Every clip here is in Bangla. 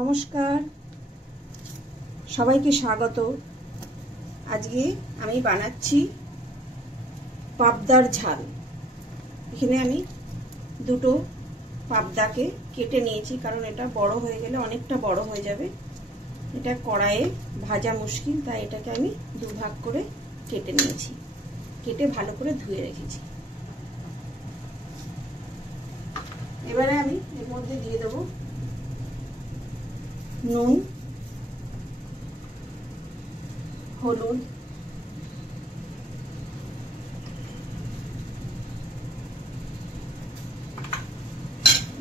নমস্কার, সবাইকে স্বাগত। আজকে আমি বানাচ্ছি পাবদার ঝাল। এখানে আমি দুটো পাবদাকে কেটে নিয়েছি, কারণ এটা বড় হয়ে গেলে অনেকটা বড় হয়ে যাবে। এটা কড়াইয়ে ভাজা মুশকিল, তাই এটাকে আমি দুভাগ করে কেটে নিয়েছি। কেটে ভালো করে ধুয়ে রেখেছি। এবারে আমি এর মধ্যে দিয়ে দেবো নুন, হলুদ,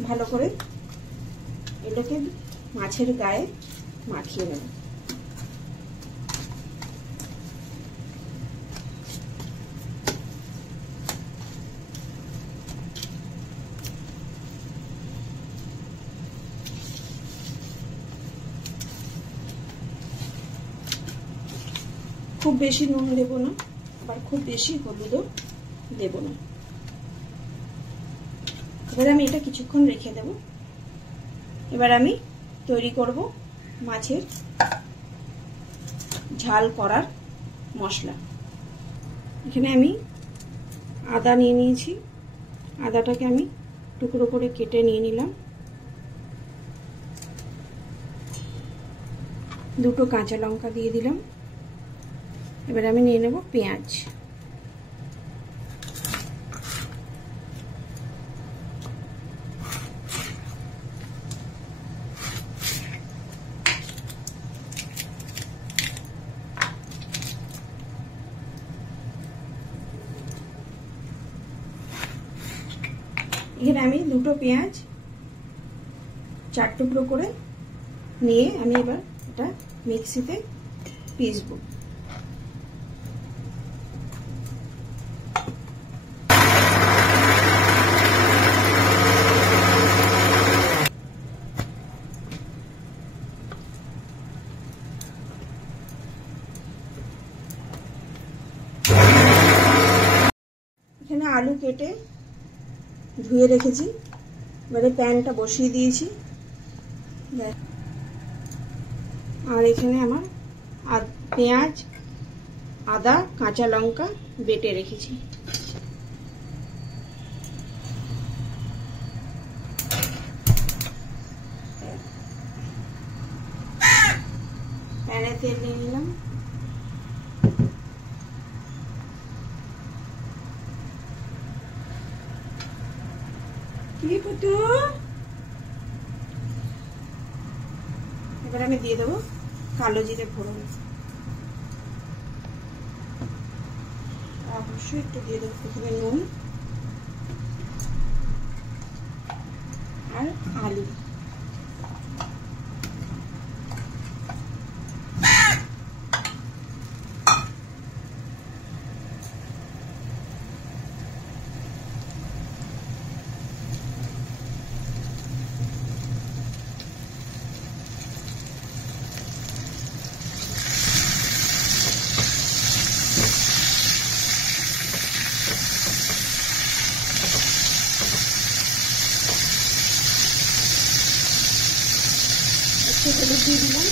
ভালো করে এটাকে মাছের গায়ে মাখিয়ে নেব। খুব বেশি নুন দেব না, আবার খুব বেশি হলুদও দেব না। এবার আমি এটা কিছুক্ষণ রেখে দেব। এবার আমি তৈরি করব মাছের ঝাল করার মশলা। এখানে আমি আদা নিয়ে নিয়েছি। আদাটাকে আমি টুকরো করে কেটে নিয়ে নিলাম। দুটো কাঁচা লঙ্কা দিয়ে দিলাম। এবার আমি নিয়ে নেব পেঁয়াজ। এখানে আমি দুটো পেঁয়াজ 4 টুকরো করে নিয়ে আমি এবার এটা মিক্সিতে পিসবো। এখানে আলু কেটে ধুয়ে রেখেছি। এবারে প্যানটা বসিয়ে দিয়েছি। আর এখানে আমার পেঁয়াজ, আদা, কাঁচা লঙ্কা বেটে রেখেছি। প্যানে তেল নিয়ে নিলাম। এবার আমি দিয়ে দেবো কালো জিরে ফোড়ন। অবশ্যই একটু দিয়ে দেবো প্রথমে নুন আর আলু। হলুদ দিয়ে দিলাম।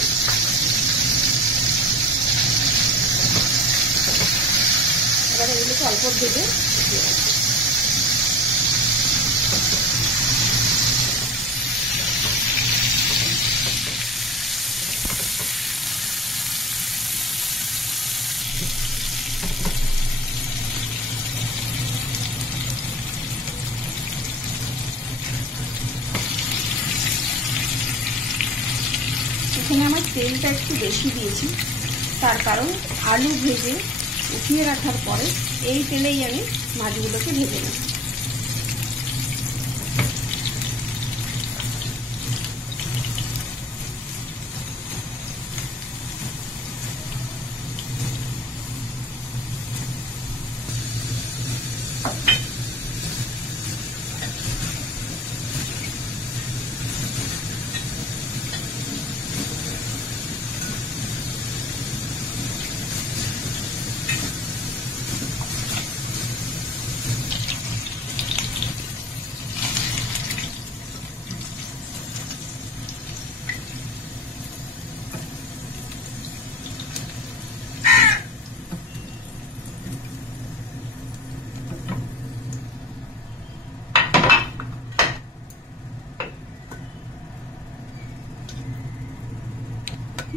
এবার এগুলোকে অল্প ভেজে এখানে আমার তেলটা একটু বেশি দিয়েছি, তার কারণ আলু ভেজে উঠিয়ে রাখার পরে এই তেলেই আমি মাছগুলোকে ভেজে নেব।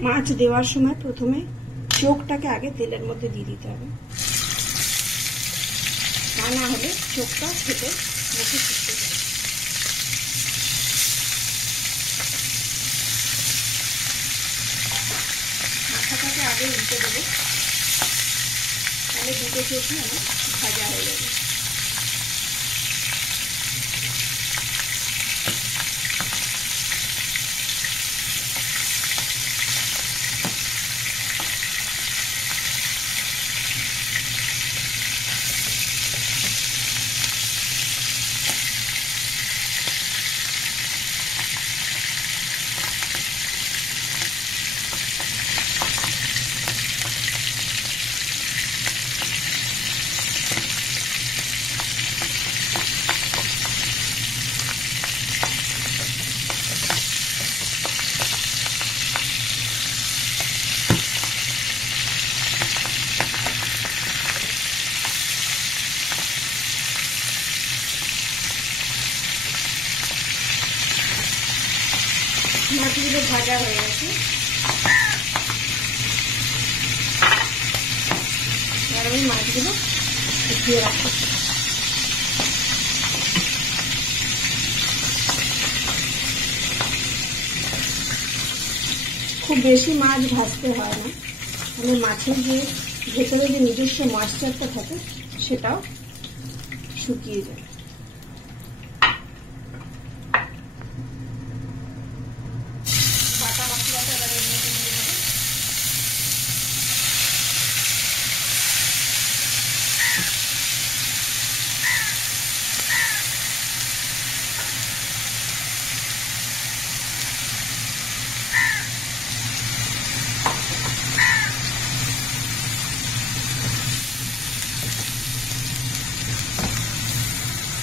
মাছ দেওয়ার সময় প্রথমে চোখটাকে আগে তেলের মধ্যে দিয়ে দিতে হবে, তা না হলে চোখটা ফেটে মুখে ছুটতে যাবে। মাথাটাকে আগে উল্টে দেবো, তাহলে দুটো চোখই আমার ভাজা হয়ে যাবে। মাছগুলো ভাজা হয়ে গেছে, এবার আমি মাছগুলো উঠিয়ে রাখবো। খুব বেশি মাছ ভাজতে হয় না, তাহলে মাছের যে ভেতরে যে নিজস্ব ময়েশ্চারটা থাকে সেটাও শুকিয়ে যায়।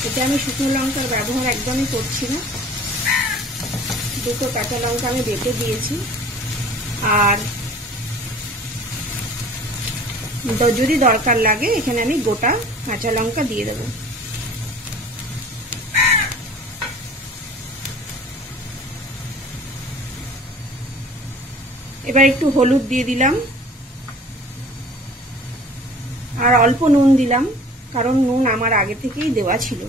এতে আমি শুকনো লঙ্কার ব্যবহার একদমই করছি না, দুটো কাঁচা লঙ্কা আমি বেটে দিয়েছি। আর যদি দরকার লাগে এখানে আমি গোটা কাঁচা লঙ্কা দিয়ে দেবো। এবার একটু হলুদ দিয়ে দিলাম আর অল্প নুন দিলাম, কারণ নুন আমার আগে থেকেই দেওয়া ছিল।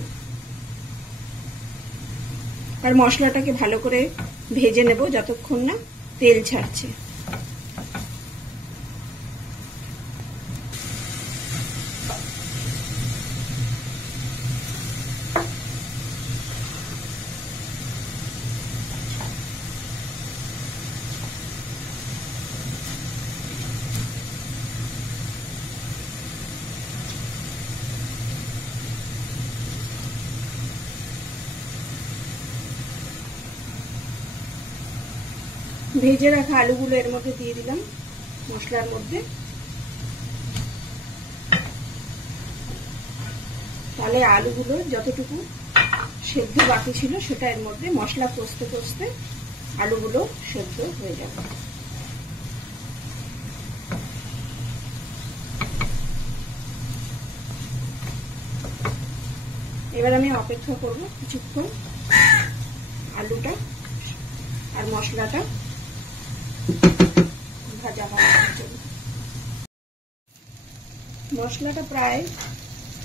আর মশলাটাকে ভালো করে ভেজে নেব যতক্ষণ না তেল ছাড়ছে। ভেজে রাখা আলুগুলো এর মধ্যে দিয়ে দিলাম মশলার মধ্যে, তাহলে আলুগুলো যতটুকু সেদ্ধ বাকি ছিল সেটা এর মধ্যে মশলা কষতে কষতে আলুগুলো সেদ্ধ হয়ে যাবে। এবার আমি অপেক্ষা করব কিছুক্ষণ আলুটা আর মশলাটা ভাজা হওয়ার জন্য। মশলাটা প্রায়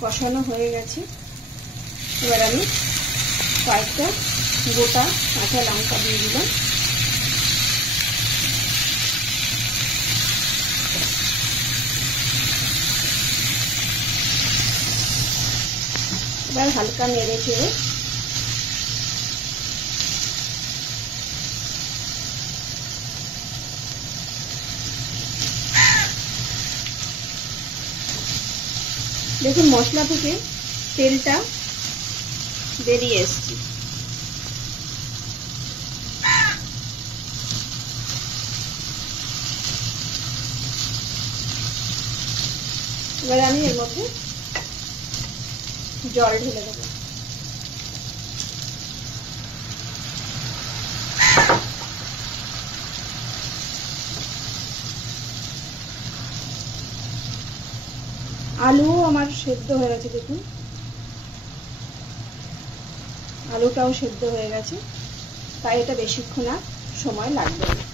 কষানো হয়ে গেছে, এবার আমি কয়েকটা গোটা কাঁচা লঙ্কা দিয়ে দিলাম। এবার হালকা নেড়ে চেড়ে দেখুন মশলা থেকে তেলটা বেরিয়ে এসছে। এবার আমি এর মধ্যে জল ঢেলে দেবো। আলুও আমার সেদ্ধ হয়ে গেছে, দেখুন আলুটাও সেদ্ধ হয়ে গেছে, তাই এটা বেশিক্ষণ আর সময় লাগবে না।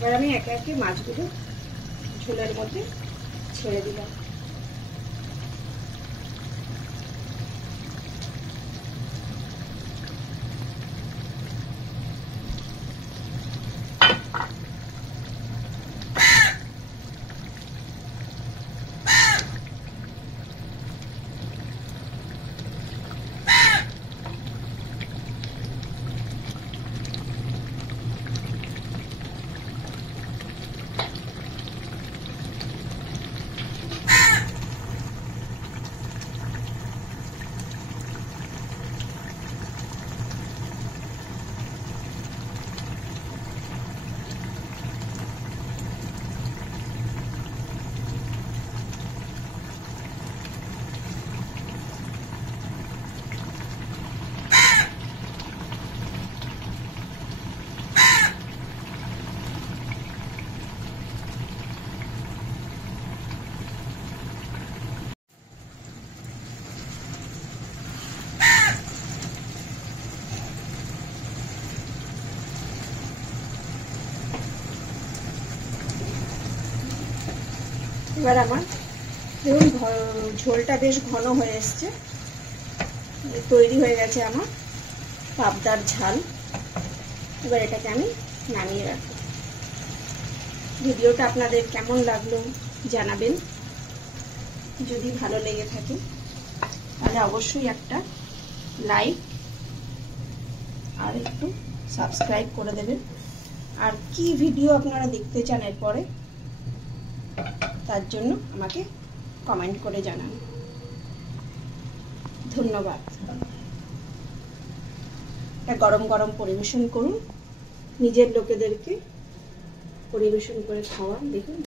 এবার আমি একে একে মাছগুলো ঝোলের মধ্যে ছেড়ে দিলাম। এবার আমার দেখুন ঝোলটা বেশ ঘন হয়ে এসছে, তৈরি হয়ে গেছে আমার পাবদার ঝাল। এবার এটাকে আমি নামিয়ে রাখবো। ভিডিওটা আপনাদের কেমন লাগলো জানাবেন। যদি ভালো লেগে থাকে তাহলে অবশ্যই একটা লাইক আর একটু সাবস্ক্রাইব করে দেবেন। আর কি ভিডিও আপনারা দেখতে চান এরপরে তার জন্য আমাকে কমেন্ট করে জানান। ধন্যবাদ। এটা গরম গরম পরিবেশন করুন, নিজের লোকেদেরকে পরিবেশন করে খাওয়ান। দেখুন।